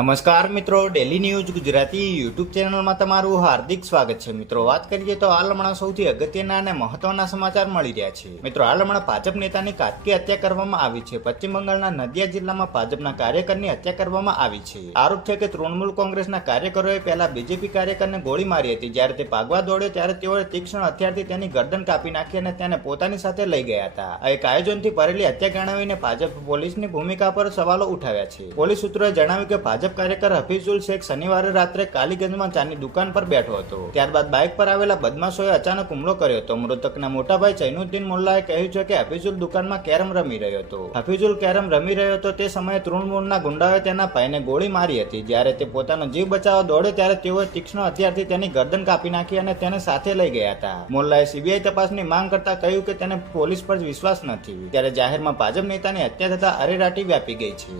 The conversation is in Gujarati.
નમસ્કાર મિત્રો, ડેલી ન્યૂઝ ગુજરાતી યુટ્યુબ ચેનલમાં તમારું હાર્દિક સ્વાગત છે. મિત્રો, વાત કરીએ તો હાલ હમણાં સૌથી અગત્યના અને મહત્વના સમાચાર મળી રહ્યા છે. મિત્રો, હાલ હમણાં ભાજપ નેતાની ઘાતકી હત્યા કરવામાં આવી છે. પશ્ચિમ બંગાળના નદિયા જિલ્લામાં ભાજપના કાર્યકરની હત્યા કરવામાં આવી છે. આરોપ છે કે તૃણમૂલ કોંગ્રેસના કાર્યકરોએ પહેલા બીજેપી કાર્યકરને ગોળી મારી હતી. જ્યારે તે ભાગવા દોડ્યો ત્યારે તેઓએ તીક્ષ્ણ હથિયારથી તેની ગરદન કાપી નાખી અને તેને પોતાની સાથે લઈ ગયા હતા. આ એક આયોજનથી ભરેલી હત્યા ગણાવીને ભાજપ પોલીસની ભૂમિકા પર સવાલો ઉઠાવ્યા છે. પોલીસ સૂત્રોએ જણાવ્યું કે ભાજપ કાર્યકર હફીઝુલ શેખ શનિવારે રાત્રે કાલીગંજમાં ચાની દુકાન પર બેઠો હતો. ત્યારબાદ બાઇક પર આવેલા બદમાશોએ અચાનક હુમલો કર્યો હતો. મૃતકના મોટાભાઈ ચૈનુદ્દીન મુલ્લાએ કહ્યું છે કે હફીઝુલ દુકાનમાં કેરમ રમી રહ્યો હતો. હફીઝુલ કેરમ રમી રહ્યો હતો તે સમયે તૃણમૂલના ગુંડાઓએ તેના ભાઈને ગોળી મારી હતી. જ્યારે તે પોતાનો જીવ બચાવવા દોડ્યો ત્યારે તેઓએ તીક્ષ્ણ હથિયારથી તેની ગરદન કાપી નાખી અને તેને સાથે લઈ ગયા હતા. મુલ્લાએ સીબીઆઈ તપાસની માંગ કરતા કહ્યું કે તેને પોલીસ પર વિશ્વાસ નથી. ત્યારે જાહેરમાં ભાજપ નેતાની હત્યા થતા અરેરાટી વ્યાપી ગઈ છે.